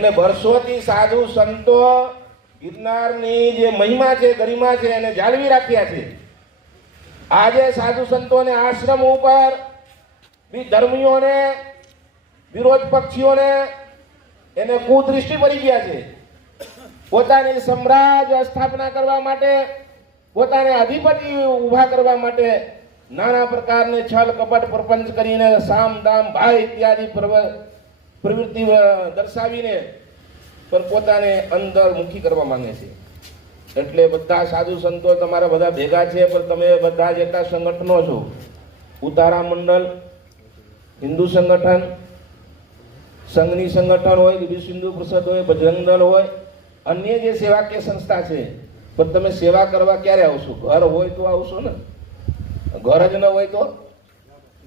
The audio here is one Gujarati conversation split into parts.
એટલે વર્ષોથી સાધુ સંતો ગિરનારની જે મહિમા છે, ગરિમા છે એને જાળવી રાખ્યા છે. આજે સાધુ સંતોને આશ્રમ ઉપર ધર્મીઓને, વિરોધ પક્ષીઓને એને કુદૃષ્ટિ પડી ગયા છે. પોતાની સામ્રાજ્ય સ્થાપના કરવા માટે, પોતાને અધિપતિ ઉભા કરવા માટે નાના પ્રકારને છલ કપટ પ્રપંચ કરીને સામ દામ ભાઈ ઇત્યાદિ પ્રવૃત્તિ દર્શાવીને પણ પોતાને અંદર મુખી કરવા માંગે છે. એટલે બધા સાધુ સંતો તમારા બધા ભેગા છે, પણ તમે બધા જેટલા સંગઠનો છો, ઉતારા મંડળ, હિન્દુ સંગઠન, સંઘની સંગઠન હોય, વિશ્વ હિન્દુ પરિષદ હોય, બજરંગ દળ હોય, અન્ય જે સેવાકીય સંસ્થા છે, પણ તમે સેવા કરવા ક્યારે આવશો? ઘર હોય તો આવશો ને. ઘર જ ન હોય તો,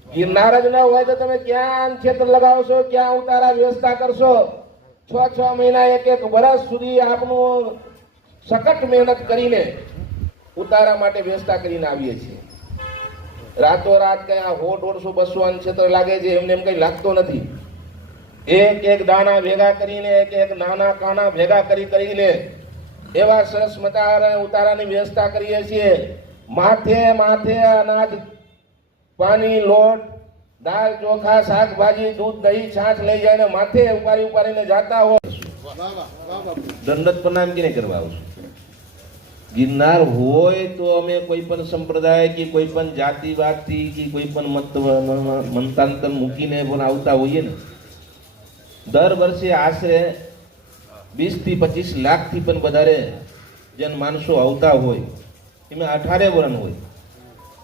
ગિરનાર જ ન હોય તો તમે ક્યાં ક્ષેત્ર લગાવશો, ક્યાં ઉતારા વ્યવસ્થા કરશો? 6 મહિના, 1 વર્ષ સુધી આપનું સખત મહેનત કરીને ઉતારા માટે વ્યવસ્થા કરીને આવીએ છીએ. રાતોરાત કયા 100, 150, 200 ક્ષેત્ર લાગે છે, એમને એમ કઈ લાગતો નથી. એક દાણા ભેગા કરીને, એક નાના કાના ભેગા કરીને એવા સરસ મજાના ઉતારાની વ્યવસ્થા કરીએ છીએ. માથે અનાજ, પાણી, લોટ, દાળ, ચોખા, શાકભાજી, દૂધ, દહીં, છાશ લઈ જાય માથે ઉપાડીને જાતા હોય. દંડત પ્રણામ કેને કરવા આવશું? ગિરનાર હોય તો અમે કોઈ પણ સંપ્રદાય કે કોઈ પણ જાતિવાદથી કે કોઈ પણ મતાંતર મૂકીને પણ આવતા હોઈએ ને. દર વર્ષે આશરે 20 થી 25 લાખથી પણ વધારે જન માણસો આવતા હોય. એમાં 18 વર્ણ હોય,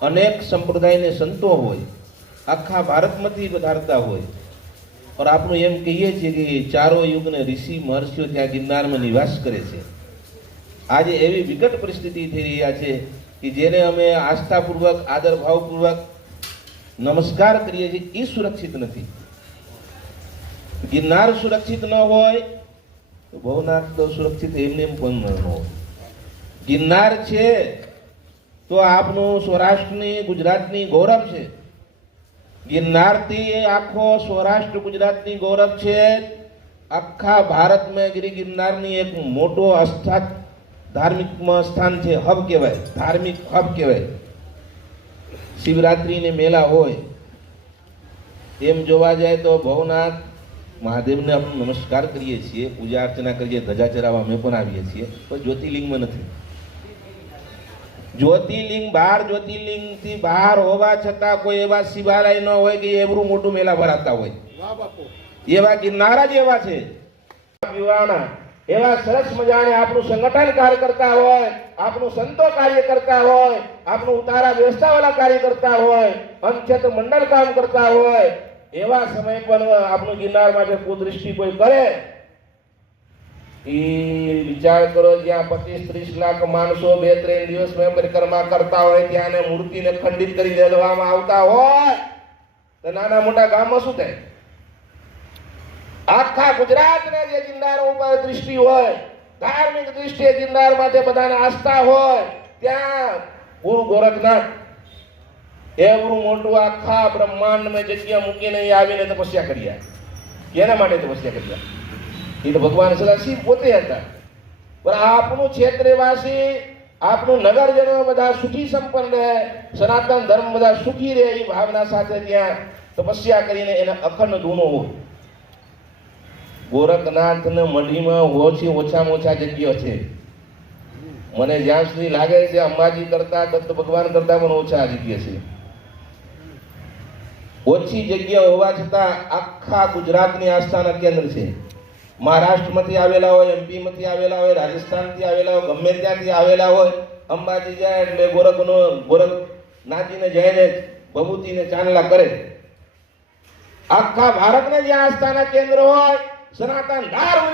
અનેક સંપ્રદાયને સંતો હોય, આખા ભારતમાંથી પધારતા હોય. और આપણું એમ કહીએ છીએ કે ચારો યુગને ઋષિ મહર્ષિઓ ત્યાં ગિરનારમાં નિવાસ કરે છે. આજે એવી વિકટ પરિસ્થિતિ થઈ રહ્યા છે કે જેને અમે આસ્થાપૂર્વક, આદરભાવપૂર્વક નમસ્કાર કરીએ છીએ, એ સુરક્ષિત નથી. ગિરનાર સુરક્ષિત ન હોય તો ભવનાથ તો સુરક્ષિત એમને એમ પણ ન હોય. ગિરનાર છે તો આપણું સૌરાષ્ટ્રની, ગુજરાતની ગૌરવ છે. ગિરનારથી આખો સૌરાષ્ટ્ર ગુજરાતની ગૌરવ છે. આખા ભારતમાં ગિરનારની એક મોટો ધાર્મિક સ્થાન છે, હબ કહેવાય, ધાર્મિક હબ કહેવાય. શિવરાત્રીને મેળા હોય. એમ જોવા જાય તો ભવનાથ મહાદેવને આપણે નમસ્કાર કરીએ છીએ, પૂજા અર્ચના કરીએ, ધજા ચરાવવા અમે પણ આવીએ છીએ, પણ જ્યોતિર્લિંગમાં નથી. જ્યોતિર્લિંગથી બહાર હોવા છતાં કોઈ એવા શિવાલય ન હોય કે એવડું મોટું મેળા ભરાતા હોય. એવા ગિરનાર જ એવા છે. એવા સરસ મજાને આપણું સંગઠન કાર્ય કરતા હોય, આપણું સંતો કાર્ય કરતા હોય, આપણું ઉતારા વ્યવસ્થા વાળા કાર્ય કરતા હોય, અંક્ષેત્ર મંડળ કામ કરતા હોય, એવા સમય પણ આપણું ગિરનાર માટે કુદૃષ્ટિ કોઈ કરે. વિચાર કરો, જ્યાં 25-30 લાખ માણસો 2-3 દિવસમાં પરિક્રમા કરતા હોય, ત્યાં મૂર્તિને ખંડિત કરી દેવામાં આવતા હોય તો નાના મોટા ગામમાં શું થાય? આખા ગુજરાતને જે ગિરનાર ઉપર દૃષ્ટિ હોય, ધાર્મિક દૃષ્ટિએ ગિરનાર માટે બધાને આસ્થા હોય, ત્યાં ગુરુ ગોરખનાથ એવડું મોટું આખા બ્રહ્માંડમાં જગ્યા મૂકીને આવીને તપસ્યા કર્યા. કેના માટે તપસ્યા કર્યા? એ તો ભગવાન સદાશિવ પોતે હતા. પણ આપણું ક્ષેત્રવાસી, આપણું નગરજનો બધા સુખી સંપન્ન રહે, સનાતન ધર્મ બધા સુખી રહે, એ ભાવના સાથે ત્યાં તપસ્યા કરીને એના અખંડ ધૂનો હોય. ગોરખનાથને મઢીમાં ઓછામાં ઓછા જગ્યા છે. મને જ્યાં સુધી લાગે છે અંબાજી કરતા, દત્ત ભગવાન કરતા પણ ઓછા જગ્યા છે. ઓછી જગ્યા હોવા છતાં આખા ગુજરાતની આસ્થાના કેન્દ્ર છે. મહારાષ્ટ્રમાંથી આવેલા હોય, એમપીમાંથી આવેલા હોય, રાજસ્થાનથી આવેલા હોય, ગમે ત્યાંથી આવેલા હોય, અંબાજી જાય એટલે ગોરખનાથજીને જઈને ભભૂતિને ચાંદલા કરે. આખા ભારતને જ્યાં આસ્થાના કેન્દ્ર હોય, સનાતન ધર્મ